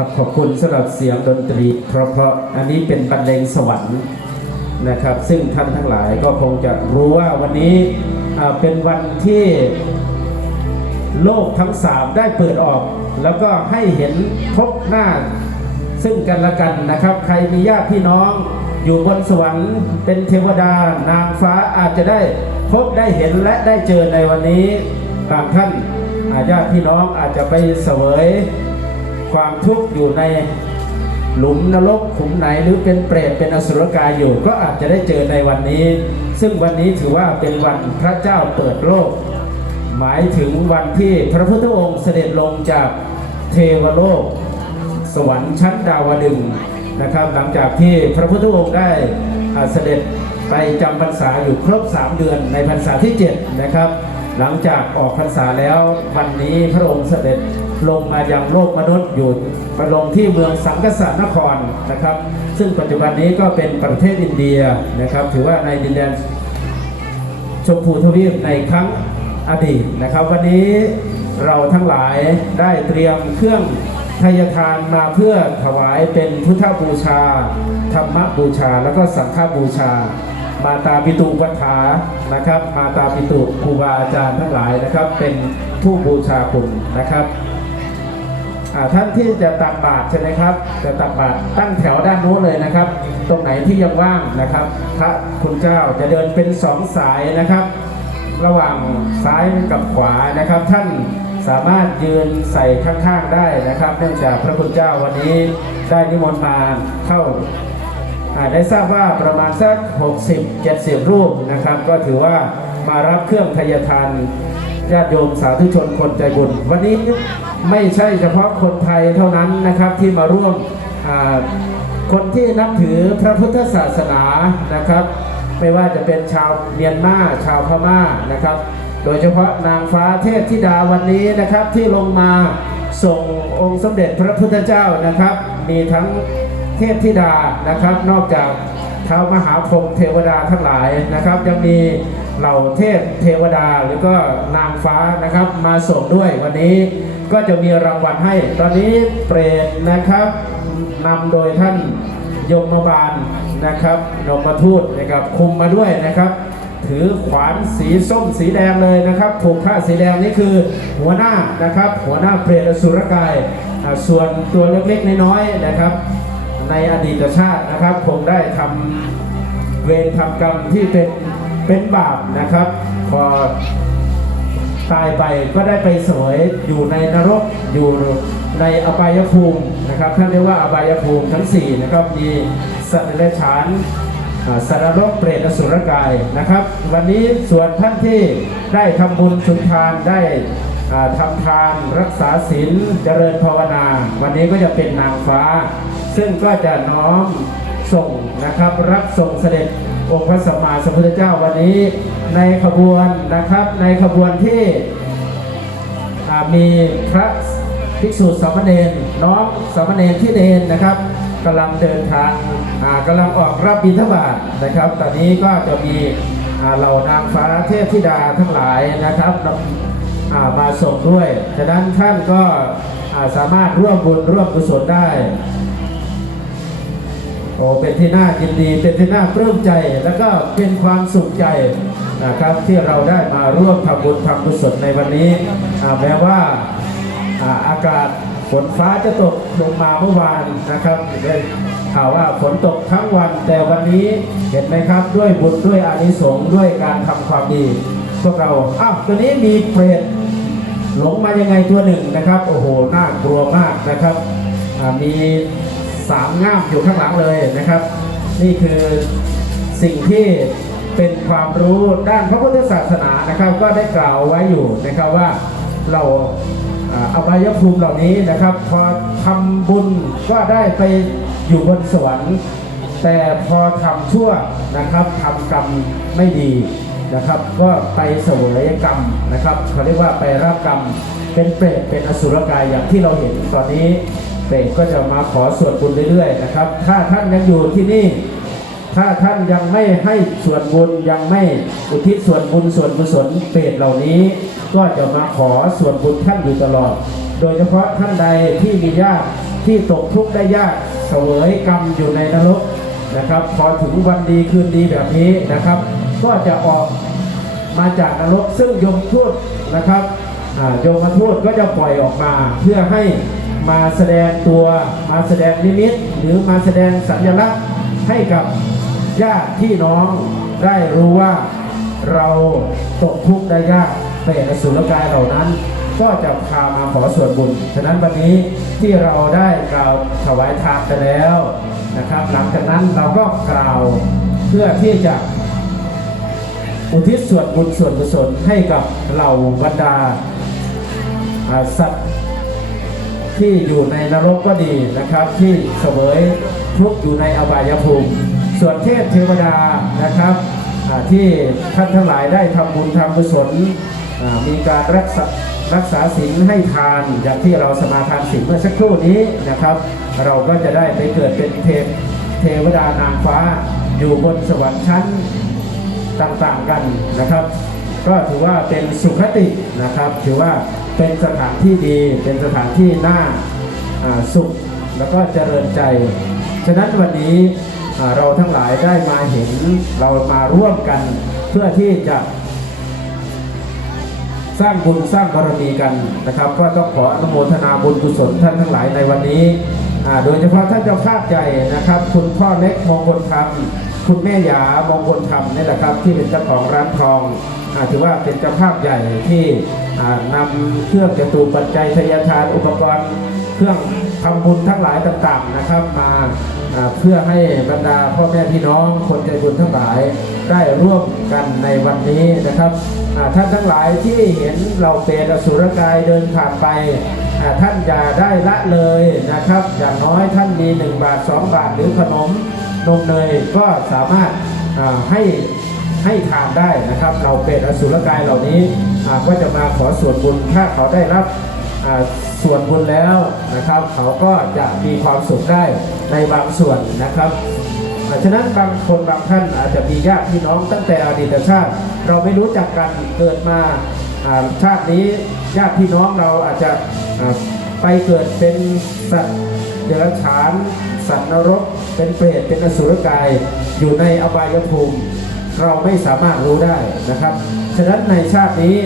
ครับขอบคุณสำหรับเสียงดนตรี เพราะเพราะอันนี้เป็นบรรเลงสวรรค์นะครับ ซึ่งท่านทั้งหลายก็คงจะรู้ว่าวันนี้เป็นวันที่โลกทั้งสามได้เปิดออก แล้วก็ให้เห็นพบหน้าซึ่งกันและกันนะครับ ใครมีญาติพี่น้องอยู่บนสวรรค์เป็นเทวดานางฟ้าอาจจะได้พบได้เห็นและได้เจอในวันนี้บางท่านอาญาติพี่น้องอาจจะไปเสวย ความทุกข์อยู่ในหลุมนรกขุมไหนหรือเป็นเปรตเป็นอสุรกายอยู่ ก็อาจจะได้เจอในวันนี้ ซึ่งวันนี้ถือว่าเป็นวันพระเจ้าเปิดโลก หมายถึงวันที่พระพุทธองค์เสด็จลงจากเทวโลก สวรรค์ชั้นดาวดึงนะครับ หลังจากที่พระพุทธองค์ได้เสด็จไปจำพรรษาอยู่ครบ 3 เดือนในพรรษาที่ 7 นะครับ หลังจากออกพรรษาแล้ววันนี้พระองค์เสด็จ ลงมายังโลกมนุษย์อยู่มาลงที่เมืองสังกษานครนะครับ ซึ่งปัจจุบันนี้ก็เป็นประเทศอินเดียนะครับ ถือว่าในดินแดนชมพูทวีปในครั้งอดีตนะครับ วันนี้เราทั้งหลายได้เตรียมเครื่องทายทานมาเพื่อถวายเป็นพุทธบูชา ธรรมบูชา แล้วก็สังฆบูชา มาตาปิตุปัฏฐานะครับ มาตาปิตุครูบาอาจารย์ทั้งหลายนะครับ เป็นผู้บูชาคุณนะครับ ท่านที่จะตักบาตรใช่ไหมครับ จะตักบาตรตั้งแถวด้านโน้นเลยนะครับ ตรงไหนที่ยังว่างนะครับ พระคุณเจ้าจะเดินเป็นสองสายนะครับ ระหว่างซ้ายกับขวานะครับ ท่านสามารถยืนใส่ข้างๆได้นะครับ เนื่องจากพระคุณเจ้าวันนี้ได้นิมนต์มาเข้าอาได้ทราบว่าประมาณสัก 60 70 รูปนะครับ ก็ถือว่ามารับเครื่องทายทานญาติโยมสาธุชนคนใจบุญวันนี้ ไม่ใช่เฉพาะคนไทยเท่านั้นนะครับที่มาร่วมคนที่นับถือพระพุทธศาสนานะครับ ไม่ว่าจะเป็นชาวเมียนมาชาวพม่านะครับ โดยเฉพาะนางฟ้าเทพธิดาวันนี้นะครับที่ลงมาส่งองค์สมเด็จพระพุทธเจ้านะครับ มีทั้งเทพธิดานะครับ นอกจากเท้ามหาพรหมเทวดาทั้งหลายนะครับ ยังมีเหล่าเทพเทวดาหรือก็นางฟ้านะครับมาส่งด้วยวันนี้ ก็จะมีรางวัลให้ ตอนนี้เปรตนะครับนำโดยท่านยมบาลนะครับนมทูตนะครับคุมมาด้วยนะครับ ถือขวานสีส้มสีแดงเลยนะครับผูกผ้าสีแดงนี่คือหัวหน้านะครับ หัวหน้าเปรตอสุรกาย ส่วนตัวเล็กๆน้อยๆนะครับ ในอดีตชาตินะครับคงได้ทำเวรทำกรรมที่เป็นเป็นบาปนะครับ พอ ตายไปก็ได้ไปเสวยอยู่ในนรกอยู่ในอบายภูมินะครับท่านเรียกว่าอบายภูมิทั้ง4นะครับมีสัตว์เดรัจฉานสารรกเปรตอสุรกายนะครับ วันนี้ส่วนท่านที่ได้ทำบุญสุนทานได้อ่าทำทานรักษาศีลเจริญภาวนา วันนี้ก็จะเป็นนางฟ้า ซึ่งก็จะน้อมส่งนะครับรับส่งเสด็จ องค์พระสัมมาสัมพุทธเจ้าวันนี้ในขบวนนะครับในขบวนที่มีพระภิกษุสามเณรน้องสามเณรที่เนนนะครับกำลังเดินทางกำลังออกรับบิณฑบาตนะครับ ตอนนี้ก็จะมีเหล่านางฟ้าเทพธิดาทั้งหลายนะครับมาส่งด้วย ฉะนั้นท่านก็สามารถร่วมบุญร่วมกุศลได้ โอ้เป็นที่น่ายินดี เป็นที่น่าปลื้มใจ แล้วก็เป็นความสุขใจนะครับที่เราได้มาร่วมทำบุญทำกุศลในวันนี้แม้ว่าอากาศฝนฟ้าจะตกลงมาเมื่อวานนะครับได้ข่าวว่าฝนตกทั้งวัน แต่วันนี้เห็นไหมครับด้วยบุญด้วยอานิสงส์ด้วยการทำความดี พวกเราอ้าวตัวนี้มีเปรตหลงมายังไงตัวหนึ่งนะครับ โอ้โหน่ากลัวมากนะครับมี สามง่ามอยู่ข้างหลังเลยนะครับ นี่คือสิ่งที่เป็นความรู้ด้านพระพุทธศาสนานะครับ ก็ได้กล่าวไว้อยู่นะครับว่าเราอาอบายภูมิเหล่านี้นะครับ พอทำบุญก็ได้ไปอยู่บนสวรรค์แต่พอทำชั่วนะครับทำกรรมไม่ดีนะครับ ก็ไปเสวยกรรมนะครับเขาเรียกว่าไปรับกรรมเป็นเปรตเป็นอสุรกายอย่างที่เราเห็นตอนนี้ เปรตก็จะมาขอส่วนบุญเรื่อยๆนะครับ ถ้าท่านยังอยู่ที่นี่ ถ้าท่านยังไม่ให้ส่วนบุญยังไม่อุทิศส่วนบุญส่วนกุศลเปรตเหล่านี้ ก็จะมาขอส่วนบุญท่านอยู่ตลอด โดยเฉพาะท่านใดที่มีญาติที่ตกทุกข์ได้ยากเสวยกรรมอยู่ในนรกนะครับ พอถึงวันดีคืนดีแบบนี้นะครับ ก็จะออกมาจากนรกซึ่งยมทูตนะครับอ่าโยมทูตก็จะปล่อยออกมาเพื่อให้ มาแสดงตัวมาแสดงนิมิต หรือมาแสดงสัญลักษณ์ให้กับญาติพี่น้องได้รู้ว่าเราตกทุกข์ได้ยากเปรตอสุรกายเหล่านั้น ก็จะพามาขอส่วนบุญ ฉะนั้นวันนี้ที่เราได้กล่าวถวายทานไปแล้วนะครับ หลังจากนั้นเราก็กล่าวเพื่อที่จะอุทิศส่วนบุญส่วนกุศลให้กับเหล่าบรรดาอ่าสัตว์ ที่อยู่ในนรกก็ดีนะครับ ที่เสวยทุกข์อยู่ในอบายภูมิ ส่วนเทพเทวดานะครับที่ท่านทั้งหลายได้ทำบุญทำกุศลมีการรักษารักษาศีลให้ทานอย่างที่เราสมาทานศีลเมื่อสักครู่นี้นะครับ เราก็จะได้ไปเกิดเป็นเทพเทวดานางฟ้าอยู่บนสวรรค์ชั้นต่างๆกันนะครับ ก็ถือว่าเป็นสุขตินะครับถือว่า เป็นสถานที่ดี เป็นสถานที่น่าสุขแล้วก็เจริญใจ ฉะนั้นวันนี้เราทั้งหลายได้มาเห็นเรามาร่วมกันเพื่อที่จะสร้างบุญสร้างบารมีกันนะครับ ก็ต้องขออนุโมทนาบุญกุศลท่านทั้งหลายในวันนี้ โดยเฉพาะท่านเจ้าภาพใหญ่นะครับ คุณพ่อเล็กมงคลธรรมคุณแม่หยามงคลธรรมนี่แหละครับที่เป็นเจ้าของร้านทองอถือว่าเป็นเจ้าภาพใหญ่ที่ นำเครื่องจตุปัจจัยทยทานอุปกรณ์เครื่องทำบุญทั้งหลายต่างๆนะครับ มาเพื่อให้บรรดาพ่อแม่พี่น้องคนใจบุญทั้งหลายได้ร่วมกันในวันนี้นะครับท่านทั้งหลายที่เห็นเราเป็นอสุรกายเดินผ่านไปท่านอย่าได้ละเลยนะครับ อย่างน้อยท่านมี 1 บาท 2 บาทหรือขนมนมเนยก็สามารถให้ให้ทานได้นะครับ เราเป็นอสุรกายเหล่านี้ ก็จะมาขอส่วนบุญถ้าเขาได้รับส่วนบุญแล้วนะครับ เขาก็จะมีความสุขได้ในบางส่วนนะครับฉะนั้นบางคนบางท่านอาจจะมีญาติพี่น้องตั้งแต่อดีตชาติ เราไม่รู้จักกันเกิดมาชาตินี้ญาติพี่น้องเราอาจจะไปเกิดเป็นสัตว์เดรัจฉาน สัตว์นรก เป็นเปรตเป็นอสุรกายอยู่ในอบายภูมิ เราไม่สามารถรู้ได้นะครับ ฉะนั้นในชาตินี้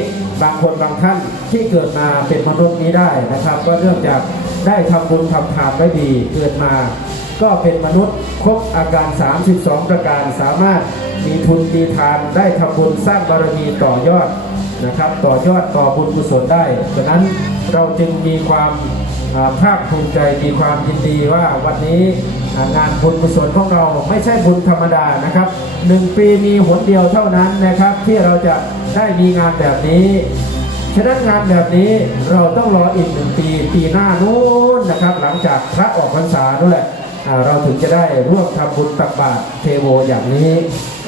บางคนบางท่านที่เกิดมาเป็นมนุษย์นี้ได้นะครับ ก็เนื่องจากได้ทำบุญทำทานไว้ดีเกิดมา ก็เป็นมนุษย์ครบอาการ 32 ประการสามารถมีทุนมีทานได้ทำบุญสร้างบารมีต่อยอดนะครับ ต่อยอดต่อบุญกุศลได้ฉะนั้นเราจึงมีความ ภาคภูมิใจมีความยินดีว่าวันนี้งานบุญกุศลของเราไม่ใช่บุญธรรมดานะครับหนึ่งปีมีหนเดียวเท่านั้นนะครับ ที่เราจะได้มีงานแบบนี้ฉะนั้นงานแบบนี้เราต้องรออีกหนึ่งปีปีหน้านู้นนะครับ หลังจากพระออกพรรษานั่นแหละเราถึงจะได้ร่วมทำบุญตักบาตรเทโวอย่างนี้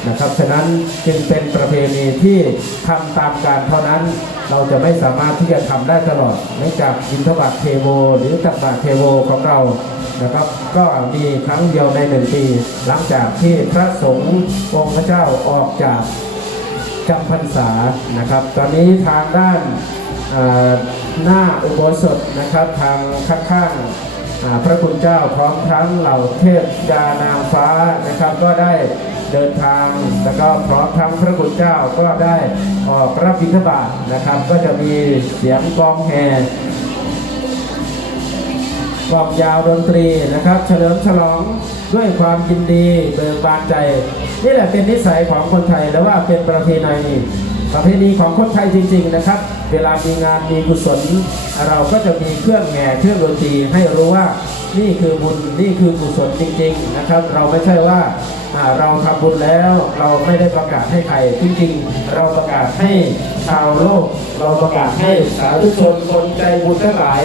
นะครับ ฉะนั้นจึงเป็นประเพณีที่ทำตามการเท่านั้น เราจะไม่สามารถที่จะทำได้ตลอดเนื่องจากบิณฑบาตเทโว หรือตักบาตรเทโวของเรานะครับก็มีครั้งเดียวในหนึ่งปี หลังจากที่พระสงฆ์องค์พระเจ้าออกจากจำพรรษานะครับ ตอนนี้ทางด้านหน้าอุโบสถนะครับทางข้างๆพระคุณเจ้าพร้อมทั้งเหล่าเทพยานางฟ้านะครับก็ได้ เดินทาง แล้วก็พร้อมทั้งพระคุณเจ้าก็ได้ออกรับบิณฑบาตนะครับ ก็จะมีเสียงกองแห่กลองยาวดนตรีนะครับ เฉลิมฉลองด้วยความยินดีเบิกบานใจ นี่แหละเป็นนิสัยของคนไทยและว่าเป็นประเพณีประเพณีของคนไทยจริง ๆนะครับ เวลามีงานมีกุศล เราก็จะมีเครื่องแห่เครื่องดนตรีให้รู้ว่า นี่คือบุญนี่คือกุศลจริง ๆ นะครับ เราไม่ใช่ว่าเราทำบุญแล้วเราไม่ได้ประกาศให้ใครจริงๆเราประกาศให้ชาวโลก เราประกาศให้สาธุชนคนใจบุญทั้งหลาย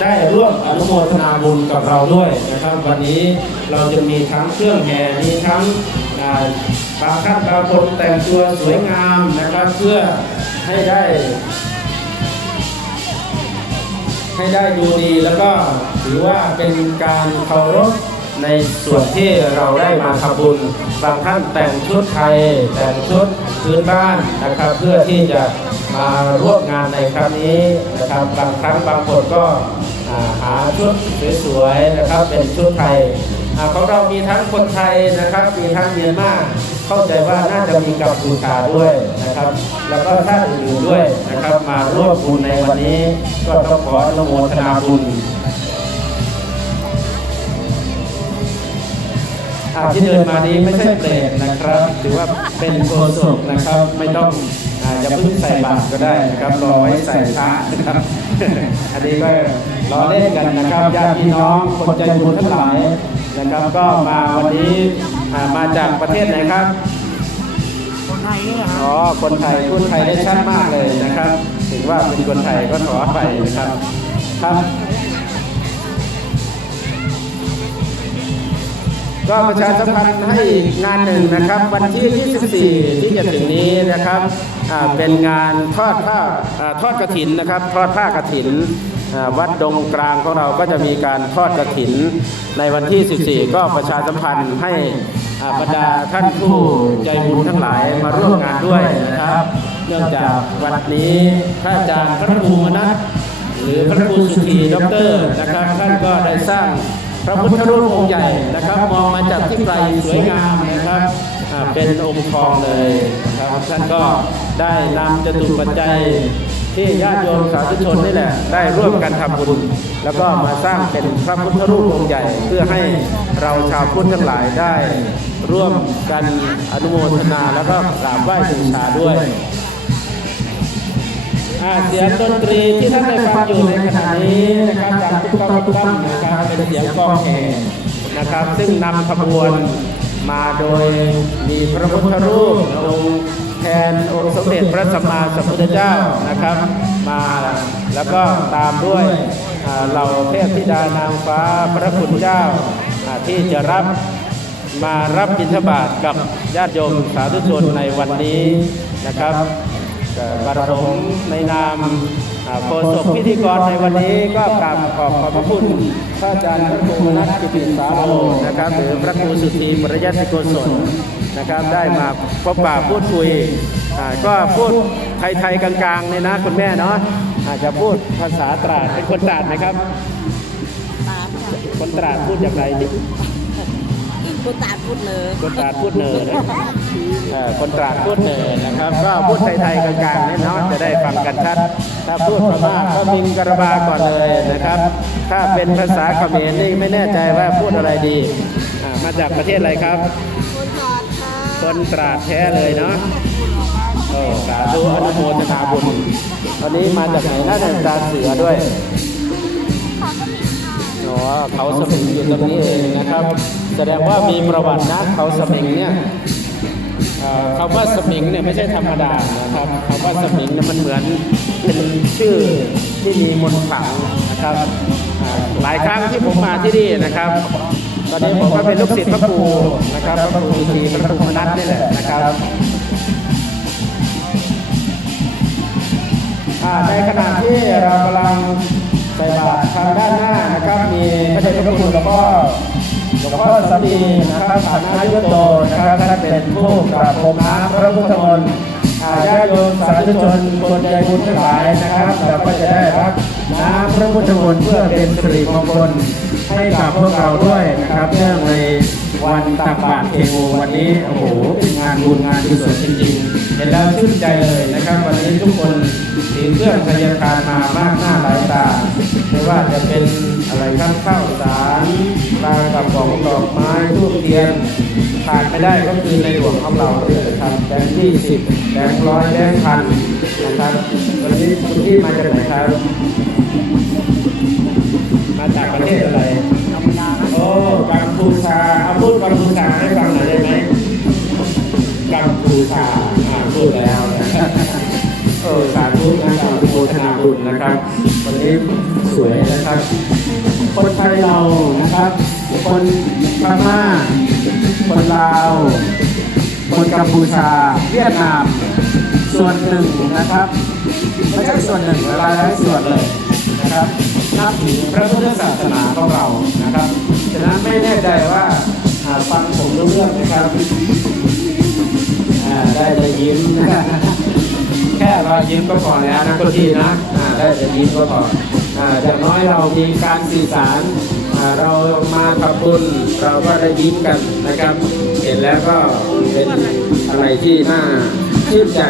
ได้ร่วมอนุโมทนาบุญกับเราด้วยนะครับ วันนี้เราจะมีทั้งเครื่องแห่มีทั้งอ่าบางท่านบางคนแต่งตัวสวยงามนะครับ เพื่อให้ได้ ให้ได้ดูดีแล้วก็ถือว่าเป็นการเคารพในส่วนที่เราได้มาทำบุญบางท่านแต่งชุดไทย แต่งชุดพื้นบ้านนะครับ เพื่อที่จะมาร่วมงานในครั้งนี้นะครับ บางครั้งบางคนก็าหาชุดสวยๆนะครับ เป็นชุดไทยของเรามีทั้งคนไทยนะครับ มีทั้งเมียนมา เข้าใจว่าน่าจะมีกัมพูชาด้วยนะครับ แล้วก็ท่านอื่นด้วยนะครับ มาร่วมบุญในวันนี้ ก็ต้องขออนุโมทนาบุญอาที่เดินมานี้ไม่ใช่เปรตนะครับถือว่าเป็นโกศกนะครับ ไม่ต้องอาอย่าเพิ่งใส่บาตรก็ได้นะครับรอไว้ใส่พระนะครับอันนี้ก็ล้อเล่นกันนะครับญาติพี่น้องคนใจบุญทั้งหลายนะครับก็มาวันนี้ อ่ามาจากประเทศไหนครับ คนไทยเนี่ยครับอ๋อคนไทยพูดไทยได้ชัดมากเลยนะครับ ถึงว่าเป็นคนไทยก็ขอไปนะครับ ครับ ก็ประชาสัมพันธ์ให้อีกงานหนึ่งนะครับ วันที่ 24 ที่จะถึงนี้นะครับอ่าเป็นงานทอดผ้าอ่าทอดกระถินนะครับ ทอดผ้ากระถินอ่า วัดดงกลางของเราก็จะมีการทอดกระถิน ในวันที่ 14 ก็ประชาสัมพันธ์ให้บรรดาท่านผู้ใจบุญทั้งหลายมาร่วมงานด้วยนะครับ เนื่องจากวันนี้พระอาจารย์พระครูมนัสหรือพระครูสุธีด็อกเตอร์นะครับท่านก็ได้สร้างพระพุทธรูปองค์ใหญ่นะครับมองมาจากที่ไกลสวยงามนะครับเป็นองค์ทองเลยนะครับท่านก็ได้นำจตุปัจจัย ที่ญาติโยมสาธุชนนี่แหละได้ร่วมกันทำบุญ แล้วก็มาสร้างเป็นพระพุทธรูปองค์ใหญ่ เพื่อให้เราชาวพุทธทั้งหลายได้ ร่วมกันอนุโมทนาแล้วก็กราบไหว้บูชาด้วยอาเสียงดนตรีที่ท่านได้ฟังอยู่ในขณะนี้นะครับจากตุ๊กตุ๊กตั้มนะครับเป็นเสียงกองแห่นะครับ ซึ่งนำขบวน มาโดยมีพระพุทธรูปองค์แทนองค์สมเด็จพระสัมมาสัมพุทธเจ้านะครับ มาแล้วก็ตามด้วยเหล่าเทพธิดานางฟ้าพระคุณเจ้าที่จะรับมารับบิณฑบาตกับญาติโยมสาธุชนในวันนี้นะครับกระผมในนาม โฆษกพิธีกรในวันนี้ก็กราบขอบขอบพระคุณพระอาจารย์พระครูนัทกิติสาโลนะครับหรือพระครูสุธีปริยัติโกศลนะครับได้มาพบปะพูดคุยอ่าก็พูดไทยๆกลางๆเนี่ยนะคุณแม่เนาะอาจจะพูดภาษาตราดเป็นคนตราดไหมครับตาดจ้ะคนตราดพูดอย่างไรดิพูดตาดพูดเลยคนตราดพูดเนอนะเอ่อ คนตราดพูดเนอนะครับ ก็พูดไทยๆกลางๆเนี่ยเนาะจะได้ฟังกันชัด ถ้าพูดพม่าก็มิงกระบาก่อนเลยนะครับ ถ้าเป็นภาษาเขมรนี่ไม่แน่ใจว่าพูดอะไรดีอ่ามาจากประเทศอะไรครับ คนตาดค่ะคนตราดแท้เลยเนาะโอ้สาธุอนุโมทนาบุญวันนี้มาจากไหนน่าจะตาเสือด้วยอ๋อเขาสมิงอยู่ตรงนี้เองนะครับ แสดงว่ามีประวัตินะเขาสมิงเนี่ยเอ่อ คำว่าสมิงเนี่ยไม่ใช่ธรรมดานะครับคำว่าสมิงเนี่ยมันเหมือนเป็นชื่อที่มีมนต์ขลังนะครับ หลายครั้งที่ผมมาที่นี่นะครับ ตอนนี้ผมก็เป็นลูกศิษย์พระครูนะครับพระครูสุธีพระครูมนัสนี่แหละนะครับในขณะที่เรากำลังใส่บาตรทางด้านหน้านะครับ มีพระเดชพระคุณหลวงพ่อ หลวงพ่อสามีนะครับฐานะยศโตนะครับท่านเป็นผู้กราบผมน้ำพระพุทธมนต์อาญาโยมสาธุชนคนใจบุญทั้งหลายนะครับเราก็จะได้รับน้ำพระพุทธมนต์เพื่อเป็นสิริมงคล ให้กับพวกเราด้วยนะครับเนื่องในวันตักบาตรเทโววันนี้โอ้โหเป็นงานบุญงานกุศลจริงๆเห็นแล้วชื่นใจเลยนะครับ วันนี้ทุกคนถือเครื่องพยาคารมามากหน้าหลายตาไม่ว่าจะเป็นอะไรครับข้าวสารปลากระป๋องดอกไม้ทูบเทียนขาดไม่ได้ก็คือในหลวงของเราเลยครับแบงค์ยี่สิบแบงค์ร้อยแบงค์พันนะครับวันนี้คุณที่มาจากไหนครับ จากประเทศอะไรโอ้กัมพูชาเอาพูดกัมพูชาให้ฟังหน่อยได้ไหมกัมพูชาอ่าพูดแล้วนะเออสาธุนะสาธุโมทนาบุญนะครับ วันนี้สวยนะครับ คนไทยเรานะครับ คนพม่าคนลาวคนกัมพูชาเวียดนาม ส่วนหนึ่งนะครับไม่ใช่ส่วนหนึ่งหลายๆส่วนเลยนะครับ นับถือพระพุทธศาสนาของเรานะครับ ฉะนั้นไม่แน่ใจว่าอ่าฟังผมรู้เรื่องไหมครับได้แต่ยิ้ม แค่รอยยิ้มก็พอแล้วนะคุณพี่นะได้แต่ยิ้มก็พออย่างน้อยเรามีการสื่อสารเรามาทำบุญเราก็ได้ยิ้มกันนะครับ เห็นแล้วก็เป็นอะไรที่น่าชื่นใจ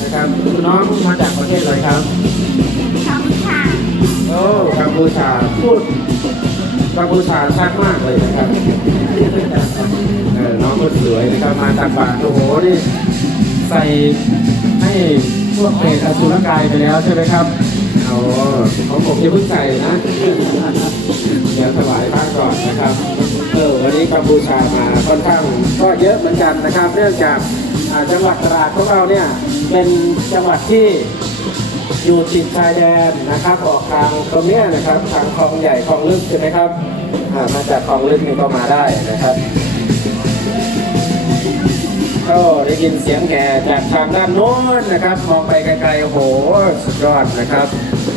นะครับน้องมาจากประเทศอะไรครับ อ้กัมพูชาพูดกัมพูชาชัดมากเลยนะครับเออน้องก็สวยนะครับมาจากบาทโอ้โหนี่ใส่ให้พวกเปรตอสุรกายไปแล้วใช่ไหมครับโอ้ของผมจะเพิ่งใส่นะเดี๋ยวถวายพระก่อนนะครับเออวันนี้กัมพูชามาค่อนข้างก็เยอะเหมือนกันนะครับ เนื่องจากจังหวัดตราดของเราเนี่ยเป็นจังหวัดที่ อยู่ติดชายแดนนะครับออกทางตรงเนี้ยนะครับทางคลองใหญ่คลองลึกใช่ไหมครับอ่ามาจากคลองลึกนี่ก็มาได้นะครับก็ได้ยินเสียงแห่จากทางด้านโน้นนะครับมองไปไกลๆโอ้โหสุดยอดนะครับ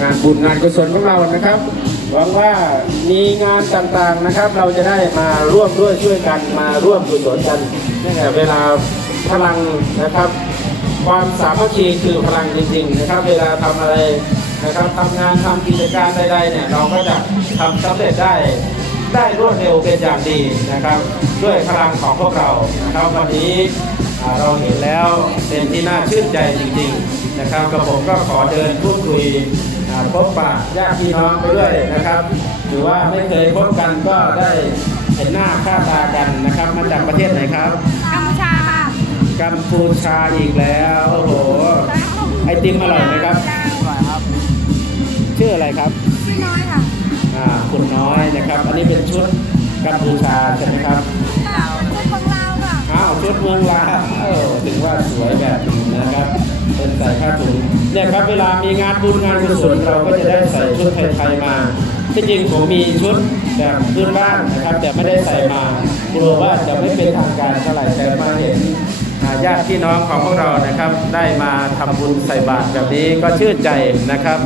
งานบุญงานกุศลของเรานะครับหวังว่ามีงานต่างๆนะครับ เราจะได้มาร่วมด้วยช่วยกันมาร่วมกุศลกันนี่แหละเวลาพลังนะครับ ความสามัคคีคือพลังจริงๆนะครับ เวลาทำอะไรนะครับทำงานทำกิจการใดๆเนี่ยเราก็จะทำสำเร็จได้ได้รวดเร็วเป็นอย่างดีนะครับ ด้วยพลังของพวกเรานะครับวันนี้เราเห็นแล้วเป็นที่น่าชื่นใจจริงๆนะครับกับผมก็ขอเดินพูดคุยพบปะญาติพี่น้องไปด้วยนะครับหรือว่าไม่เคยพบกันก็ได้เห็นหน้าค่าตากันนะครับ มาจากประเทศไหนครับกัมพูชา กัมพูชาอีกแล้ว โอ้โห ไอติมอร่อยไหมครับอร่อยครับ ชื่ออะไรครับชื่อน้อยค่ะอ่าคุณน้อยนะครับ อันนี้เป็นชุดกัมพูชาใช่ไหมครับชุดของเราค่ะอ้าวชุดเมืองลาวเออถึงว่าสวยแบบนี้นะครับ เป็นใส่ผ้าถุงเนี่ยครับเวลามีงานบุญงานกุศลเราก็จะได้ใส่ชุดไทยๆมาที่จริงผมมีชุดแบบพื้นบ้านนะครับ แต่ไม่ได้ใส่มากลัวว่าจะไม่เป็นทางการเท่าไหร่แต่มาเห็นอ่า ญาติพี่น้องของพวกเรานะครับ ได้มาทำบุญใส่บาตรแบบนี้ก็ชื่นใจนะครับ